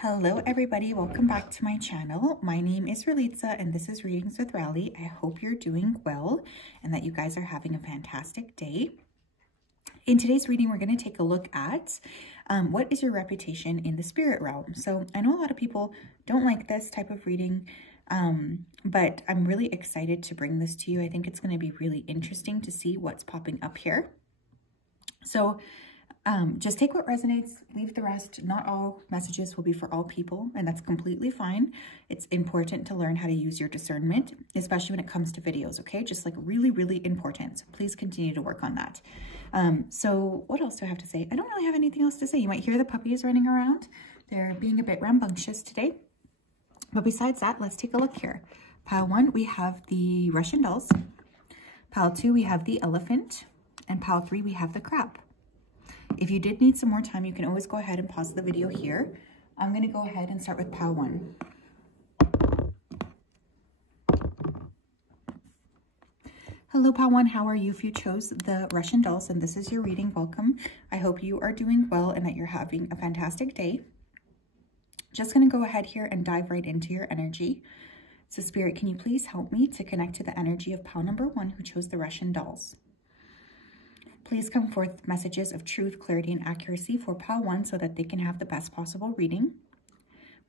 Hello everybody, welcome back to my channel. My name is Ralitza and this is Readings with Rali. I hope you're doing well and that you guys are having a fantastic day. In today's reading, we're going to take a look at what is your reputation in the spirit realm. So I know a lot of people don't like this type of reading, but I'm really excited to bring this to you. I think it's going to be really interesting to see what's popping up here. So just take what resonates, leave the rest. Not all messages will be for all people, and that's completely fine. It's important to learn how to use your discernment, especially when it comes to videos, okay? Just like really, really important. So please continue to work on that. So what else do I have to say? I don't really have anything else to say. You might hear the puppies running around. They're being a bit rambunctious today. But besides that, let's take a look here. Pile 1, we have the Russian dolls. Pile 2, we have the elephant. And pile 3, we have the crab. If you did need some more time, you can always go ahead and pause the video here. I'm going to go ahead and start with pile 1. Hello, pile 1. How are you? If you chose the Russian dolls and this is your reading, welcome. I hope you are doing well and that you're having a fantastic day. Just going to go ahead here and dive right into your energy. So Spirit, can you please help me to connect to the energy of pile number 1 who chose the Russian dolls? Please come forth with messages of truth, clarity, and accuracy for pile 1 so that they can have the best possible reading.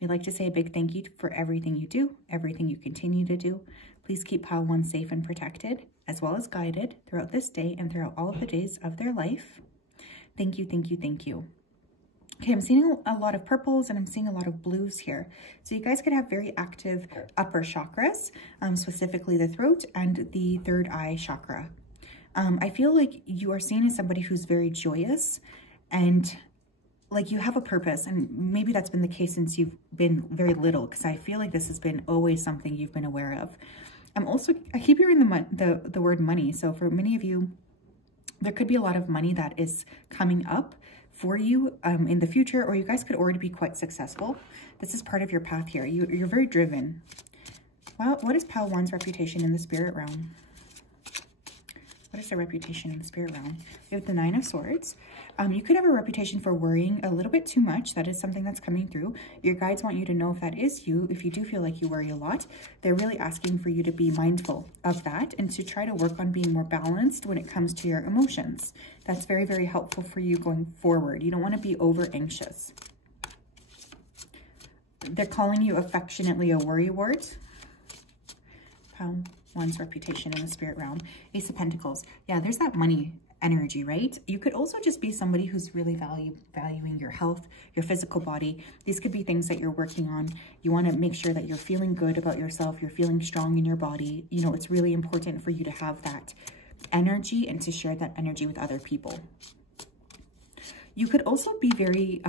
We'd like to say a big thank you for everything you do, everything you continue to do. Please keep pile 1 safe and protected, as well as guided throughout this day and throughout all of the days of their life. Thank you, thank you, thank you. Okay, I'm seeing a lot of purples and I'm seeing a lot of blues here. So you guys could have very active upper chakras, specifically the throat and the third eye chakra. I feel like you are seen as somebody who's very joyous and like you have a purpose, and maybe that's been the case since you've been very little, because I feel like this has been always something you've been aware of. I keep hearing the word money. So for many of you, there could be a lot of money that is coming up for you in the future, or you guys could already be quite successful. This is part of your path here. You're very driven. Well, what is pile 1's reputation in the spirit realm? What is their reputation in the spirit realm? We have the 9 of Swords. You could have a reputation for worrying a little bit too much. That is something that's coming through. Your guides want you to know if that is you. If you do feel like you worry a lot, they're really asking for you to be mindful of that and to try to work on being more balanced when it comes to your emotions. That's very, very helpful for you going forward. You don't want to be over anxious. They're calling you affectionately a worrywart. Pile 1's reputation in the spirit realm. Ace of Pentacles. Yeah, there's that money energy, right? You could also just be somebody who's really valuing your health, your physical body. These could be things that you're working on. You want to make sure that you're feeling good about yourself. You're feeling strong in your body. You know, it's really important for you to have that energy and to share that energy with other people. You could also be very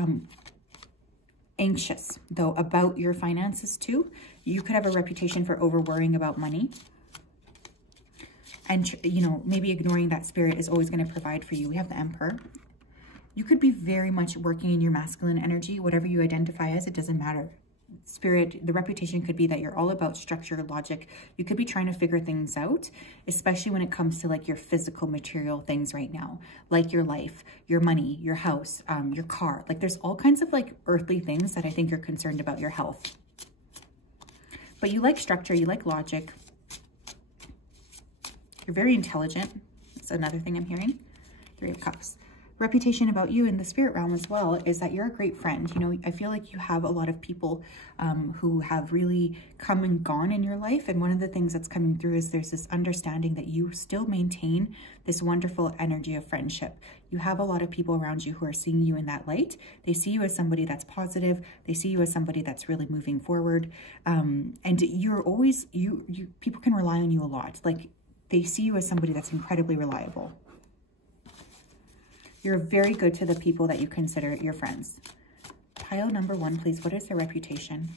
anxious, though, about your finances too. You could have a reputation for over worrying about money. And, you know, maybe ignoring that spirit is always going to provide for you. We have the Emperor. You could be very much working in your masculine energy. Whatever you identify as, it doesn't matter. Spirit, the reputation could be that you're all about structure, logic. You could be trying to figure things out, especially when it comes to like your physical material things right now, like your life, your money, your house, your car. Like there's all kinds of like earthly things that I think you're concerned about your health. But you like structure, you like logic. You're very intelligent. That's another thing I'm hearing. 3 of Cups. Reputation about you in the spirit realm as well is that you're a great friend. You know, I feel like you have a lot of people who have really come and gone in your life. And one of the things that's coming through is there's this understanding that you still maintain this wonderful energy of friendship. You have a lot of people around you who are seeing you in that light. They see you as somebody that's positive. They see you as somebody that's really moving forward. And you're always, people can rely on you a lot. Like, they see you as somebody that's incredibly reliable. You're very good to the people that you consider your friends. Pile number 1, please. What is their reputation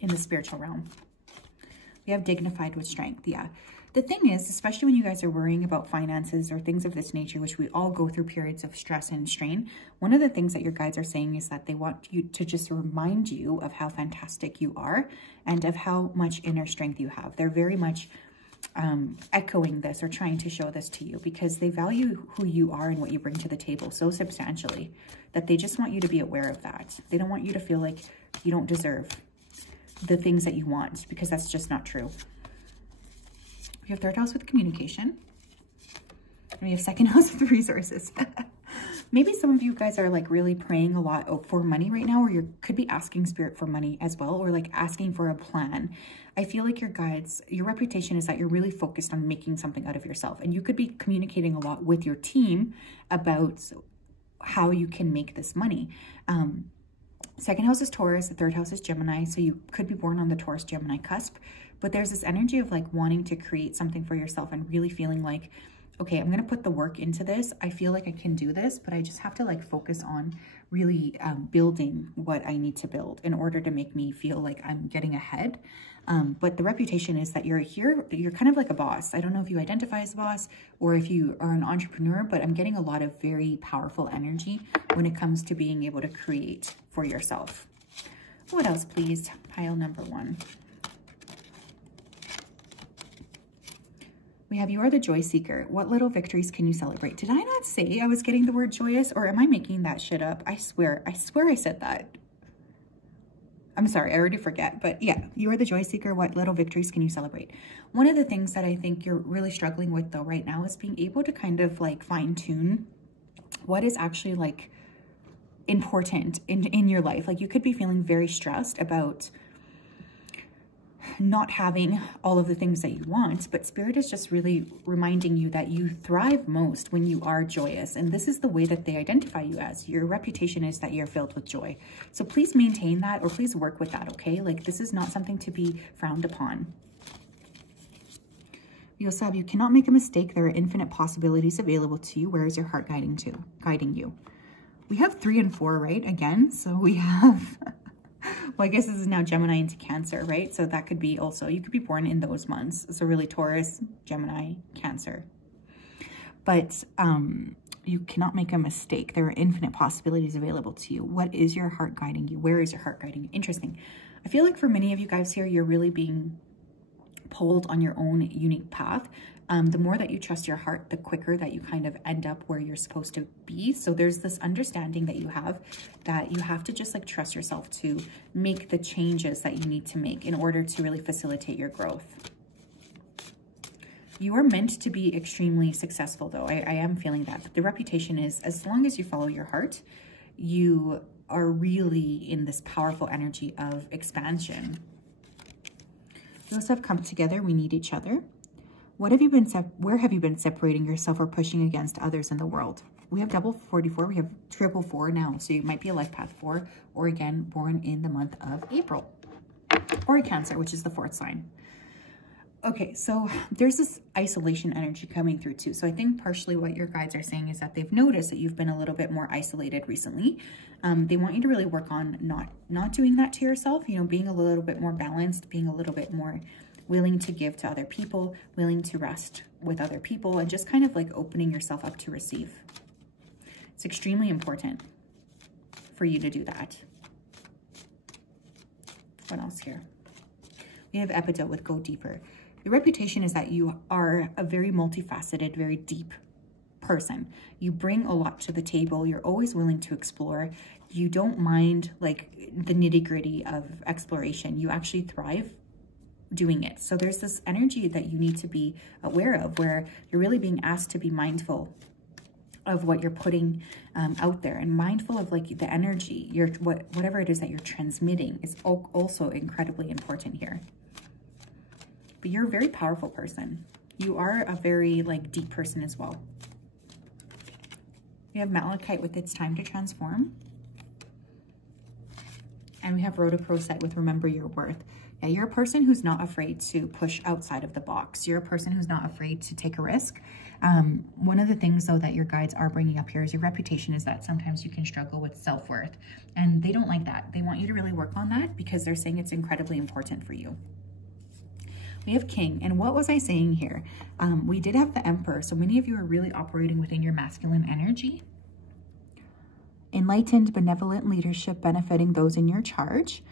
in the spiritual realm? We have dignified with strength. Yeah. The thing is, especially when you guys are worrying about finances or things of this nature, which we all go through periods of stress and strain, one of the things that your guides are saying is that they want you to just remind you of how fantastic you are and of how much inner strength you have. They're very much echoing this or trying to show this to you, because they value who you are and what you bring to the table so substantially that they just want you to be aware of that. They don't want you to feel like you don't deserve the things that you want, because that's just not true. We have third house with communication. And we have second house with resources. Maybe some of you guys are like really praying a lot for money right now, or you could be asking spirit for money as well, or like asking for a plan. I feel like your guides, your reputation is that you're really focused on making something out of yourself, and you could be communicating a lot with your team about how you can make this money. Second house is Taurus, the third house is Gemini, so you could be born on the Taurus Gemini cusp, but there's this energy of like wanting to create something for yourself and really feeling like, okay, I'm going to put the work into this. I feel like I can do this, but I just have to like focus on really building what I need to build in order to make me feel like I'm getting ahead. But the reputation is that you're here, you're kind of like a boss. I don't know if you identify as a boss or if you are an entrepreneur, but I'm getting a lot of very powerful energy when it comes to being able to create for yourself. What else, please? Pile number 1. We have, you are the joy seeker. What little victories can you celebrate? Did I not say I was getting the word joyous, or am I making that shit up? I swear I said that. I'm sorry, I already forget, but yeah, you are the joy seeker. What little victories can you celebrate? One of the things that I think you're really struggling with though right now is being able to kind of like fine tune what is actually like important in your life. Like you could be feeling very stressed about not having all of the things that you want, but spirit is just really reminding you that you thrive most when you are joyous, and this is the way that they identify you as. Your reputation is that you're filled with joy, so please maintain that, or please work with that, okay? Like this is not something to be frowned upon. We also have, you cannot make a mistake. There are infinite possibilities available to you. Where is your heart guiding you? We have 3 and 4, right? Again, so we have well, I guess this is now Gemini into Cancer, right? So that could be also, you could be born in those months. So really Taurus, Gemini, Cancer. But you cannot make a mistake. There are infinite possibilities available to you. What is your heart guiding you? Where is your heart guiding you? Interesting. I feel like for many of you guys here, you're really being pulled on your own unique path. The more that you trust your heart, the quicker that you kind of end up where you're supposed to be. So there's this understanding that you have to just like trust yourself to make the changes that you need to make in order to really facilitate your growth. You are meant to be extremely successful though. I am feeling that. The reputation is, as long as you follow your heart, you are really in this powerful energy of expansion. We also have come together. We need each other. What have you been, where have you been separating yourself or pushing against others in the world? We have double 44, we have triple 4 now. So you might be a life path 4, or again, born in the month of April, or a Cancer, which is the 4th sign. Okay, so there's this isolation energy coming through too. So I think partially what your guides are saying is that they've noticed that you've been a little bit more isolated recently. They want you to really work on not doing that to yourself, you know, being a little bit more balanced, being a little bit more willing to give to other people, willing to rest with other people, and just kind of like opening yourself up to receive. It's extremely important for you to do that. What else here? We have Epidote with Go Deeper. Your reputation is that you are a very multifaceted, very deep person. You bring a lot to the table. You're always willing to explore. You don't mind like the nitty-gritty of exploration. You actually thrive doing it. So there's this energy that you need to be aware of, where you're really being asked to be mindful of what you're putting out there, and mindful of like the energy, whatever it is that you're transmitting is also incredibly important here. But you're a very powerful person. You are a very like deep person as well. We have Malachite with It's Time to Transform. And we have Rhodochrosite with Remember Your Worth. Yeah, you're a person who's not afraid to push outside of the box. You're a person who's not afraid to take a risk. One of the things, though, that your guides are bringing up here is your reputation is that sometimes you can struggle with self-worth. And they don't like that. They want you to really work on that because they're saying it's incredibly important for you. We have King. And what was I saying here? We did have the Emperor. So many of you are really operating within your masculine energy. Enlightened, benevolent leadership benefiting those in your charge.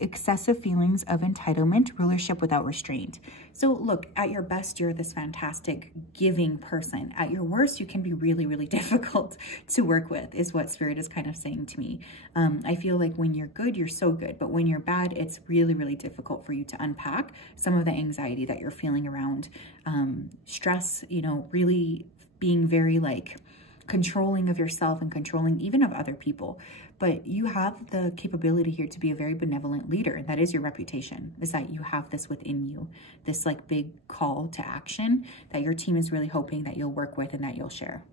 excessive feelings of entitlement, rulership without restraint. So look, at your best, you're this fantastic giving person. At your worst, you can be really, really difficult to work with, is what Spirit is kind of saying to me. I feel like when you're good, you're so good. But when you're bad, it's really, really difficult for you to unpack some of the anxiety that you're feeling around stress, you know, really being very like controlling of yourself and controlling even of other people. But you have the capability here to be a very benevolent leader. That is your reputation, is that you have this within you, this like big call to action that your team is really hoping that you'll work with and that you'll share.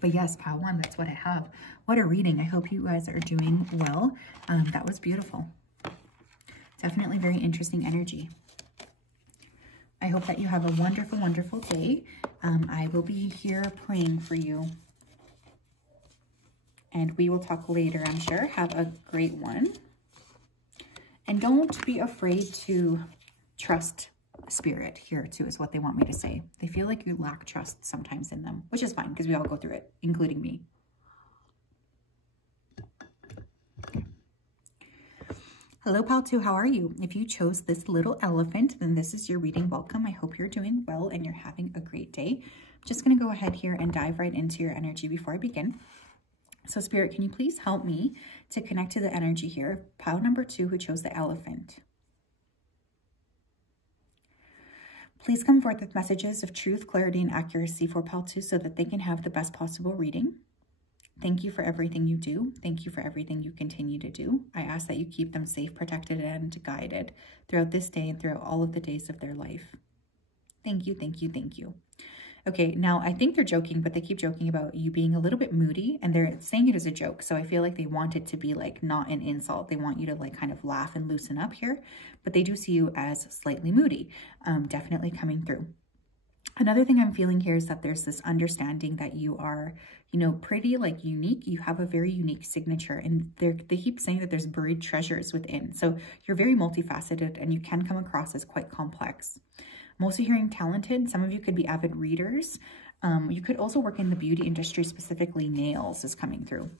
But yes, Pile 1, that's what I have. What a reading. I hope you guys are doing well. That was beautiful. Definitely very interesting energy. I hope that you have a wonderful, wonderful day. I will be here praying for you. And we will talk later, I'm sure. Have a great one. And don't be afraid to trust Spirit here too, is what they want me to say. They feel like you lack trust sometimes in them, which is fine because we all go through it, including me. Hello, Pile 2, how are you? If you chose this little elephant, then this is your reading. Welcome. I hope you're doing well and you're having a great day. I'm just going to go ahead here and dive right into your energy before I begin. So Spirit, can you please help me to connect to the energy here? Pile number 2, who chose the elephant. Please come forth with messages of truth, clarity, and accuracy for Pile 2 so that they can have the best possible reading. Thank you for everything you do. Thank you for everything you continue to do. I ask that you keep them safe, protected, and guided throughout this day and throughout all of the days of their life. Thank you, thank you, thank you. Okay, now I think they're joking, but they keep joking about you being a little bit moody and they're saying it as a joke. So I feel like they want it to be like not an insult. They want you to like kind of laugh and loosen up here, but they do see you as slightly moody, definitely coming through. Another thing I'm feeling here is that there's this understanding that you are, you know, pretty like unique. You have a very unique signature and they keep saying that there's buried treasures within. So you're very multifaceted and you can come across as quite complex. I'm also hearing talented. Some of you could be avid readers. You could also work in the beauty industry, specifically nails is coming through.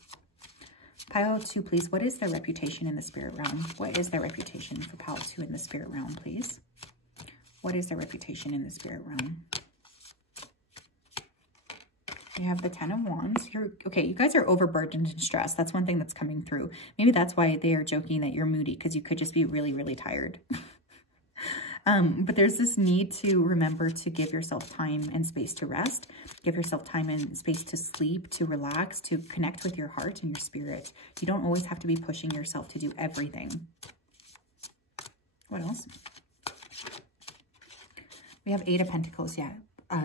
Pile 2, please. What is their reputation in the spirit realm? What is their reputation for Pile 2 in the spirit realm, please? What is their reputation in the spirit realm? You have the 10 of Wands. Okay, you guys are overburdened and stressed. That's one thing that's coming through. Maybe that's why they are joking that you're moody, because you could just be really, really tired. But there's this need to remember to give yourself time and space to rest. Give yourself time and space to sleep, to relax, to connect with your heart and your spirit. You don't always have to be pushing yourself to do everything. What else? We have 8 of Pentacles, yeah.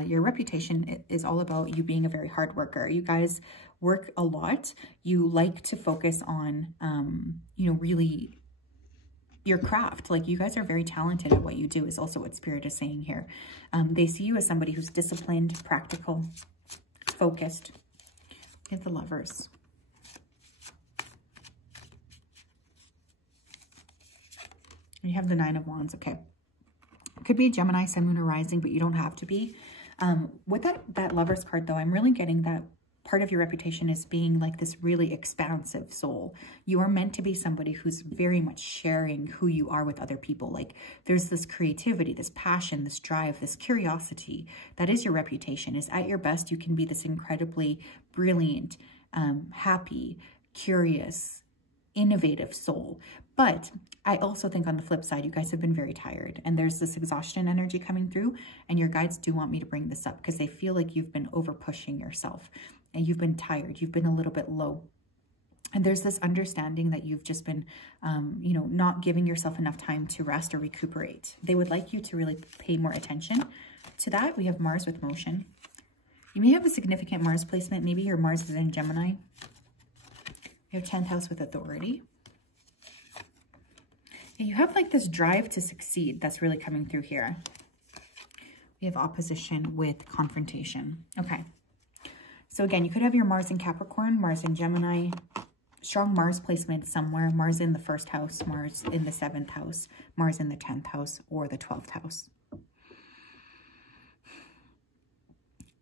Your reputation is all about you being a very hard worker. You guys work a lot. You like to focus on, you know, really your craft. Like you guys are very talented at what you do is also what Spirit is saying here. They see you as somebody who's disciplined, practical, focused. Get the Lovers. You have the 9 of Wands, okay. Could be Gemini, Sun, Moon, or Rising, but you don't have to be. With that Lovers card, though, I'm really getting that part of your reputation is being like this really expansive soul. You are meant to be somebody who's very much sharing who you are with other people. Like there's this creativity, this passion, this drive, this curiosity. That is your reputation. Is at your best, you can be this incredibly brilliant, happy, curious, innovative soul. But I also think on the flip side, you guys have been very tired and there's this exhaustion energy coming through, and your guides do want me to bring this up because they feel like you've been over pushing yourself and you've been tired. You've been a little bit low. And there's this understanding that you've just been, you know, not giving yourself enough time to rest or recuperate. They would like you to really pay more attention to that. We have Mars with motion. You may have a significant Mars placement. Maybe your Mars is in Gemini. You have 10th house with authority. And you have like this drive to succeed that's really coming through here. We have opposition with confrontation. Okay. So again, you could have your Mars in Capricorn, Mars in Gemini, strong Mars placement somewhere, Mars in the 1st house, Mars in the 7th house, Mars in the 10th house, or the 12th house.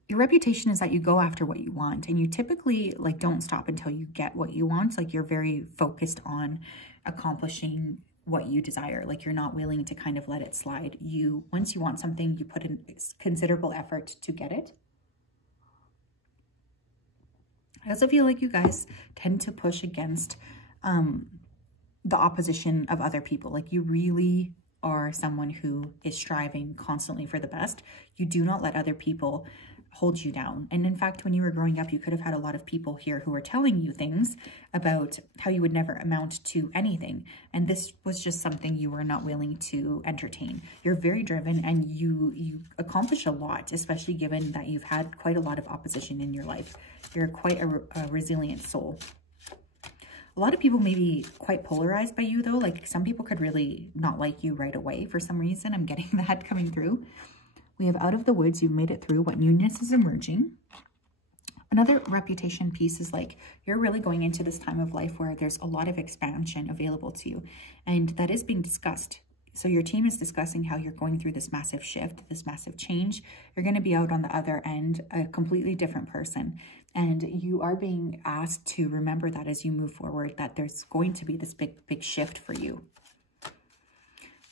Your reputation is that you go after what you want, and you typically like don't stop until you get what you want. Like you're very focused on accomplishing what you desire. Like you're not willing to kind of let it slide. Once you want something, you put in considerable effort to get it. I also feel like you guys tend to push against the opposition of other people. Like you really are someone who is striving constantly for the best. You do not let other people hold you down. And in fact, when you were growing up, you could have had a lot of people here who were telling you things about how you would never amount to anything. And this was just something you were not willing to entertain. You're very driven, and you accomplish a lot, especially given that you've had quite a lot of opposition in your life. You're quite a resilient soul. A lot of people may be quite polarized by you though. Like some people could really not like you right away for some reason. I'm getting that coming through. We have out of the woods, you've made it through. What newness is emerging? Another reputation piece is like you're really going into this time of life where there's a lot of expansion available to you, and that is being discussed. So your team is discussing how you're going through this massive shift, this massive change. You're going to be out on the other end, a completely different person. And you are being asked to remember that as you move forward, that there's going to be this big shift for you.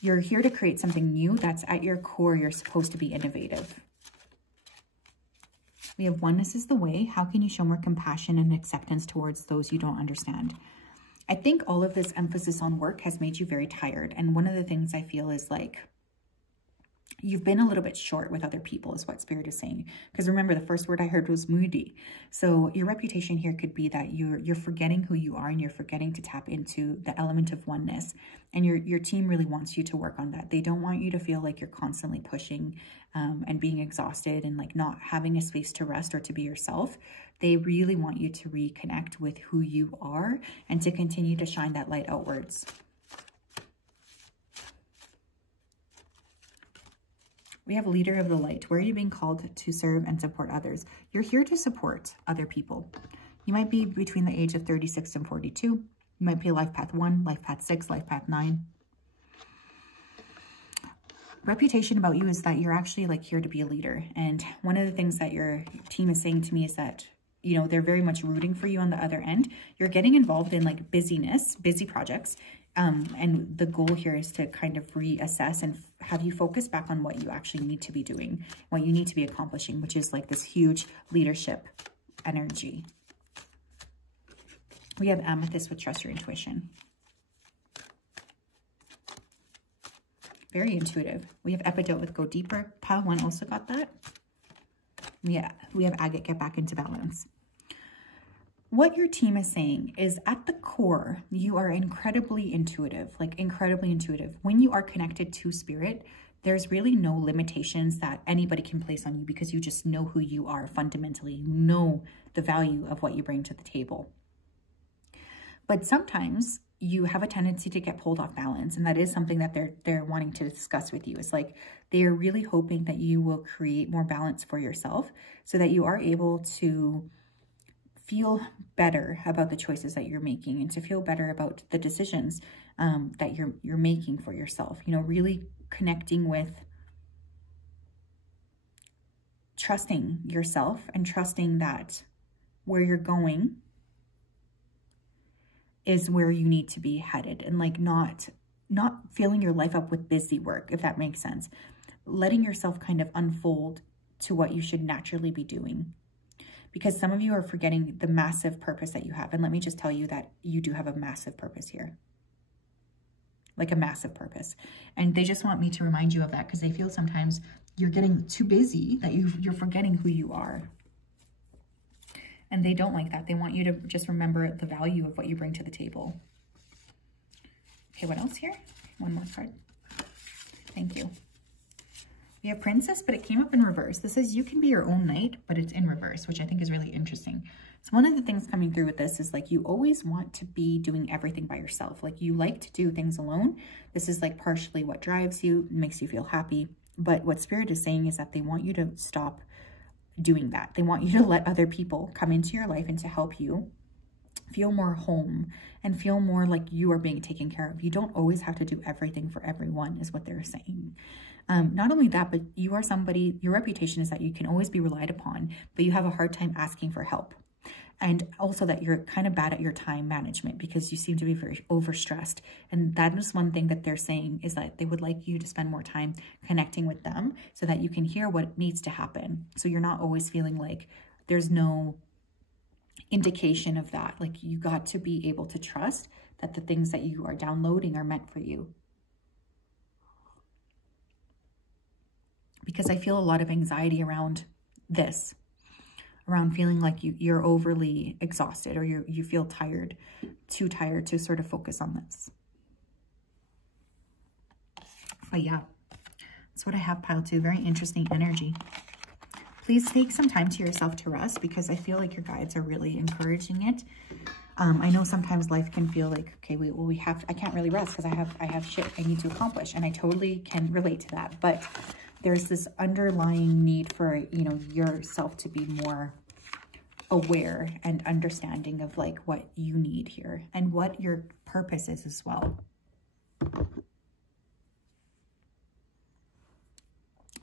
You're here to create something new. That's at your core. You're supposed to be innovative. We have oneness is the way. How can you show more compassion and acceptance towards those you don't understand? I think all of this emphasis on work has made you very tired. And one of the things I feel is like, you've been a little bit short with other people is what Spirit is saying. Because remember, the first word I heard was moody. So your reputation here could be that you're forgetting who you are, and you're forgetting to tap into the element of oneness. And your team really wants you to work on that. They don't want you to feel like you're constantly pushing and being exhausted and like not having a space to rest or to be yourself. They really want you to reconnect with who you are and to continue to shine that light outwards. We have leader of the light. Where are you being called to serve and support others? You're here to support other people. You might be between the age of 36 and 42. You might be life path 1, life path 6, life path 9. Reputation about you is that you're actually like here to be a leader. And one of the things that your team is saying to me is that, you know, they're very much rooting for you on the other end. You're getting involved in like busy projects. And the goal here is to kind of reassess and have you focus back on what you actually need to be doing, what you need to be accomplishing, which is like this huge leadership energy. We have amethyst with trust your intuition. Very intuitive. We have epidote with go deeper. Pile 1 also got that. Yeah, we have agate, get back into balance. What your team is saying is at the core, you are incredibly intuitive, like incredibly intuitive. When you are connected to spirit, there's really no limitations that anybody can place on you because you just know who you are fundamentally. You know the value of what you bring to the table. But sometimes you have a tendency to get pulled off balance, and that is something that they're wanting to discuss with you. It's like they are really hoping that you will create more balance for yourself so that you are able to feel better about the choices that you're making and to feel better about the decisions that you're making for yourself. You know, really connecting with trusting yourself and trusting that where you're going is where you need to be headed, and like not filling your life up with busy work, if that makes sense. Letting yourself kind of unfold to what you should naturally be doing. Because some of you are forgetting the massive purpose that you have. And let me just tell you that you do have a massive purpose here. Like a massive purpose. And they just want me to remind you of that because they feel sometimes you're getting too busy that you're forgetting who you are. And they don't like that. They want you to just remember the value of what you bring to the table. Okay, what else here? One more card. Thank you. We have princess, but it came up in reverse. This says you can be your own knight, but it's in reverse, which I think is really interesting. So one of the things coming through with this is like you always want to be doing everything by yourself. Like you like to do things alone. This is like partially what drives you, makes you feel happy. But what Spirit is saying is that they want you to stop doing that. They want you to let other people come into your life and to help you feel more home and feel more like you are being taken care of. You don't always have to do everything for everyone is what they're saying. Not only that, but you are somebody, your reputation is that you can always be relied upon, but you have a hard time asking for help. And also that you're kind of bad at your time management because you seem to be very overstressed. And that is one thing that they're saying, is that they would like you to spend more time connecting with them so that you can hear what needs to happen. So you're not always feeling like there's no indication of that. Like, you got to be able to trust that the things that you are downloading are meant for you. Because I feel a lot of anxiety around this, around feeling like you're overly exhausted, or you feel tired, too tired to sort of focus on this. But yeah, that's what I have, pile 2. Very interesting energy. Please take some time to yourself to rest, because I feel like your guides are really encouraging it. I know sometimes life can feel like, okay, I can't really rest because I have shit I need to accomplish, and I totally can relate to that. But there's this underlying need for, you know, yourself to be more aware and understanding of like what you need here and what your purpose is as well.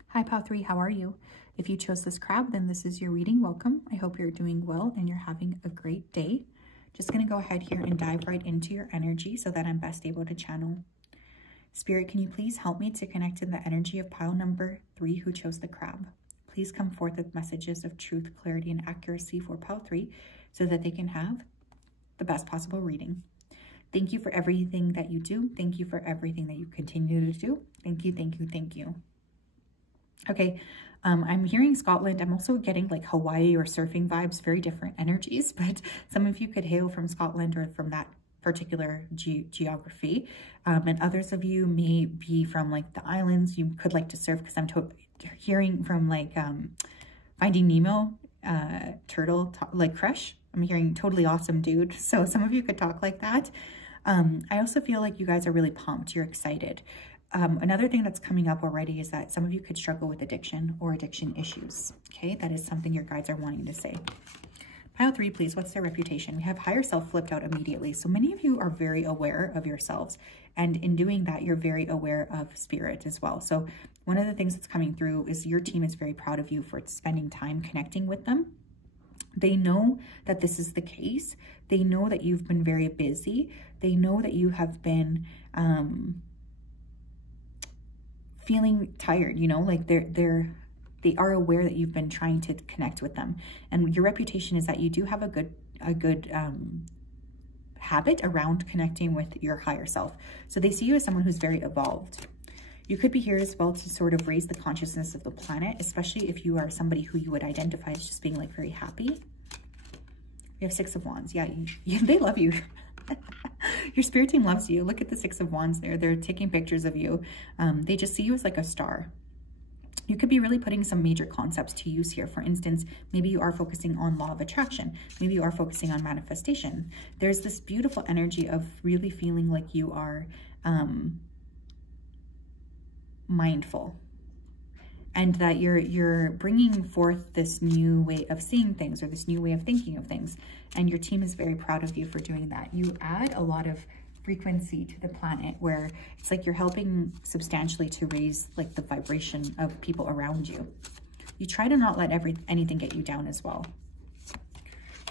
Hi, Pile 3, how are you? If you chose this crab, then this is your reading. Welcome. I hope you're doing well and you're having a great day. Just going to go ahead here and dive right into your energy so that I'm best able to channel. Spirit, can you please help me to connect in the energy of pile number 3 who chose the crab? Please come forth with messages of truth, clarity, and accuracy for pile 3 so that they can have the best possible reading. Thank you for everything that you do. Thank you for everything that you continue to do. Thank you, thank you, thank you. Okay, I'm hearing Scotland. I'm also getting like Hawaii or surfing vibes, very different energies, but some of you could hail from Scotland or from that particular geography. And others of you may be from like the islands. You could like to surf, because I'm hearing from like Finding Nemo, turtle, like Crush. I'm hearing totally awesome dude. So some of you could talk like that. I also feel like you guys are really pumped. You're excited. Another thing that's coming up already is that some of you could struggle with addiction or addiction issues. Okay, that is something your guides are wanting to say. Pile 3, please. What's their reputation? We have higher self flipped out immediately. So many of you are very aware of yourselves. And in doing that, you're very aware of spirit as well. So one of the things that's coming through is your team is very proud of you for spending time connecting with them. They know that this is the case. They know that you've been very busy. They know that you have been feeling tired, you know, like they are aware that you've been trying to connect with them. And your reputation is that you do have a good habit around connecting with your higher self. So they see you as someone who's very evolved. You could be here as well to sort of raise the consciousness of the planet, especially if you are somebody who you would identify as just being like very happy. We have 6 of Wands. Yeah, they love you. Your spirit team loves you. Look at the 6 of Wands there. They're taking pictures of you. They just see you as like a star. You could be really putting some major concepts to use here. For instance, maybe you are focusing on law of attraction. Maybe you are focusing on manifestation. There's this beautiful energy of really feeling like you are mindful, and that you're bringing forth this new way of seeing things, or this new way of thinking of things. And your team is very proud of you for doing that. You add a lot of frequency to the planet, where it's like you're helping substantially to raise like the vibration of people around you. You try to not let anything get you down as well.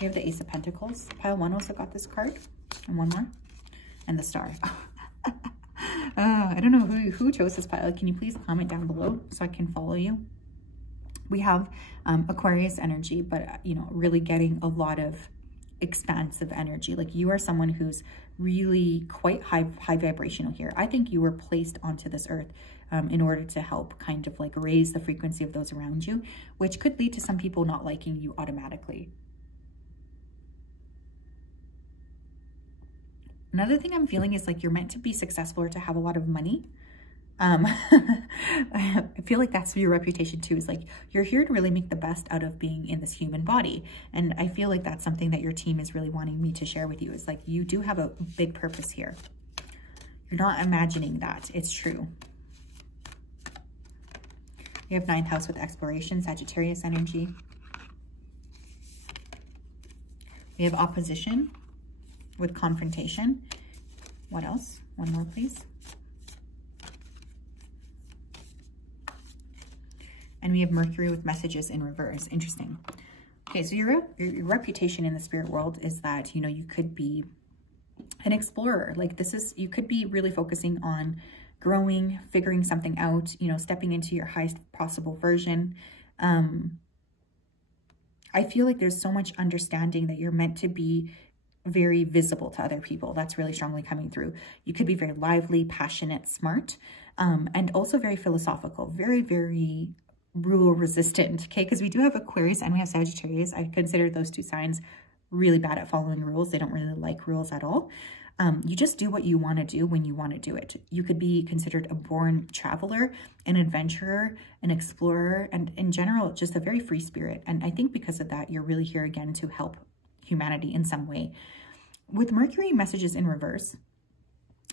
You have the Ace of Pentacles. Pile 1 also got this card, and one more, and the Star. I don't know who chose this pile. Can you please comment down below so I can follow you? We have Aquarius energy, but you know, really getting a lot of expansive energy. Like, you are someone who's really quite high vibrational here. I think you were placed onto this earth in order to help kind of like raise the frequency of those around you, which could lead to some people not liking you automatically. Another thing I'm feeling is like you're meant to be successful or to have a lot of money. I feel like that's your reputation too, is like you're here to really make the best out of being in this human body. And I feel like that's something that your team is really wanting me to share with you, is like you do have a big purpose here. You're not imagining that, it's true. You have 9th house with exploration, Sagittarius energy. We have opposition with confrontation. What else? One more, please. And we have Mercury with messages in reverse. Interesting. Okay, so your reputation in the spirit world is that, you know, you could be an explorer. Like this is, you could be really focusing on growing, figuring something out, you know, stepping into your highest possible version. I feel like there's so much understanding that you're meant to be very visible to other people. That's really strongly coming through. You could be very lively, passionate, smart, and also very philosophical, very, very rule resistant. Okay, because we do have Aquarius and we have Sagittarius. I consider those two signs really bad at following rules. They don't really like rules at all. You just do what you want to do when you want to do it. You could be considered a born traveler, an adventurer, an explorer, and in general, just a very free spirit. And I think because of that, you're really here again to help humanity in some way. With Mercury messages in reverse,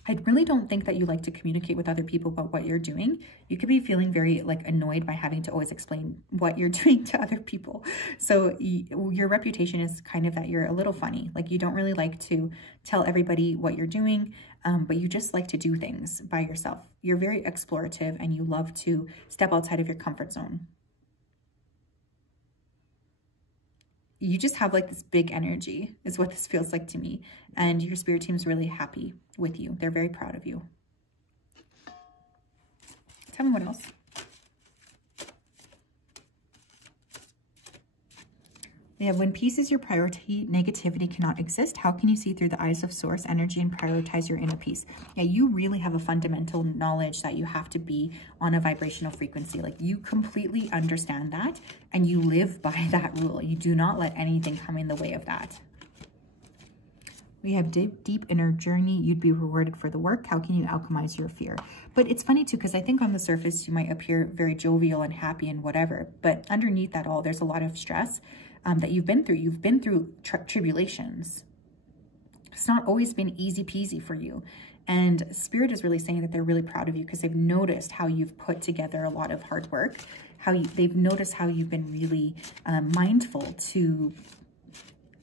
I really don't think that you like to communicate with other people about what you're doing. You could be feeling very like annoyed by having to always explain what you're doing to other people. So your reputation is kind of that you're a little funny. Like you don't really like to tell everybody what you're doing, but you just like to do things by yourself. You're very explorative and you love to step outside of your comfort zone. You just have like this big energy is what this feels like to me. And your spirit team is really happy with you. They're very proud of you. Tell me what else. We have, when peace is your priority, negativity cannot exist. How can you see through the eyes of source energy and prioritize your inner peace? Yeah, you really have a fundamental knowledge that you have to be on a vibrational frequency. Like you completely understand that and you live by that rule. You do not let anything come in the way of that. We have deep inner journey. You'd be rewarded for the work. How can you alchemize your fear? But it's funny too, because I think on the surface, you might appear very jovial and happy and whatever, but underneath that all, there's a lot of stress that you've been through. You've been through tribulations. It's not always been easy peasy for you. And Spirit is really saying that they're really proud of you because they've noticed how you've put together a lot of hard work, they've noticed how you've been really mindful to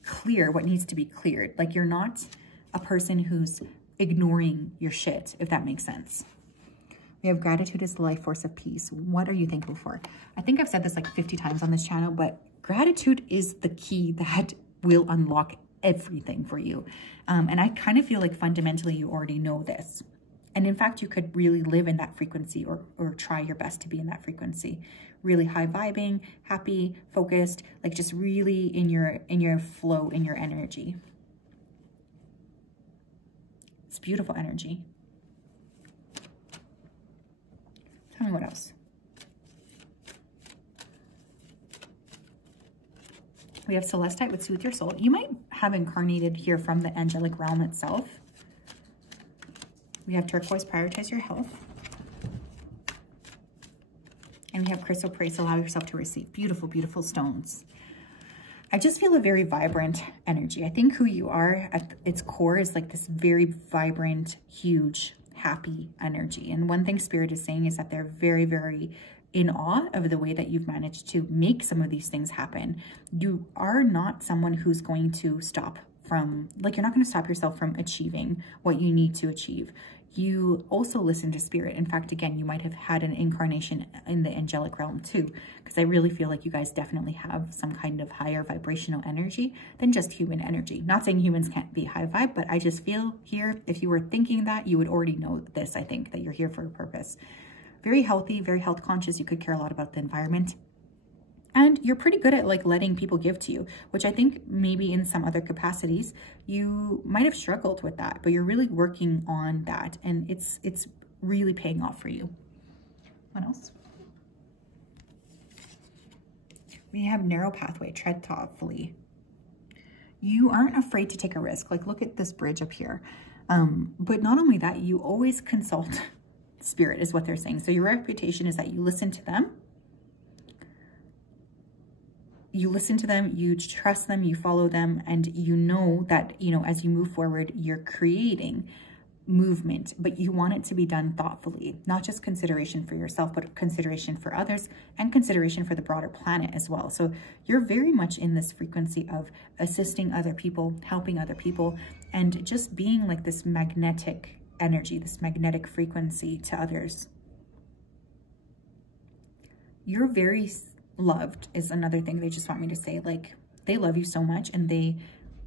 clear what needs to be cleared. Like you're not a person who's ignoring your shit, if that makes sense. We have gratitude is the life force of peace. What are you thankful for? I think I've said this like 50 times on this channel, but gratitude is the key that will unlock everything for you. And I kind of feel like fundamentally you already know this. And in fact, you could really live in that frequency or try your best to be in that frequency. Really high vibing, happy, focused, like just really in your flow, in your energy. It's beautiful energy. Tell me what else. We have Celestite with Soothe Your Soul. You might have incarnated here from the angelic realm itself. We have Turquoise, Prioritize Your Health. And we have Crystal Praise, Allow Yourself to Receive. Beautiful, beautiful stones. I just feel a very vibrant energy. I think who you are at its core is like this very vibrant, huge, happy energy. And one thing Spirit is saying is that they're very, very in awe of the way that you've managed to make some of these things happen. You are not someone who's going to stop from, like, you're not going to stop yourself from achieving what you need to achieve. You also listen to Spirit. In fact, again, you might have had an incarnation in the angelic realm too, because I really feel like you guys definitely have some kind of higher vibrational energy than just human energy. Not saying humans can't be high vibe, but I just feel here, if you were thinking that, you would already know this. I think that you're here for a purpose. Very healthy, very health conscious. You could care a lot about the environment. And you're pretty good at like letting people give to you, which I think maybe in some other capacities, you might have struggled with that, but you're really working on that. And it's really paying off for you. What else? We have narrow pathway, tread thoughtfully. You aren't afraid to take a risk. Like look at this bridge up here. But not only that, you always consult Spirit is what they're saying. So your reputation is that you listen to them. You listen to them, you trust them, you follow them, and you know that, you know, as you move forward, you're creating movement, but you want it to be done thoughtfully, not just consideration for yourself, but consideration for others and consideration for the broader planet as well. So you're very much in this frequency of assisting other people, helping other people, and just being like this magnetic energy, this magnetic frequency to others. you're very loved is another thing they just want me to say. Like, they love you so much, and they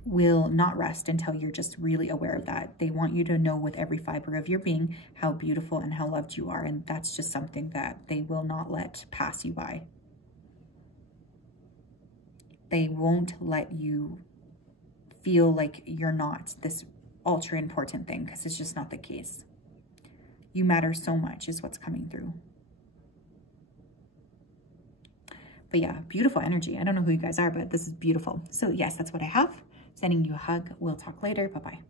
will not rest until you're just really aware of that. They want you to know with every fiber of your being how beautiful and how loved you are. And that's just something that they will not let pass you by. They won't let you feel like you're not this ultra important thing, because it's just not the case. You matter so much is what's coming through. But yeah, beautiful energy. I don't know who you guys are, but this is beautiful. So yes, that's what I have. Sending you a hug. We'll talk later. Bye-bye.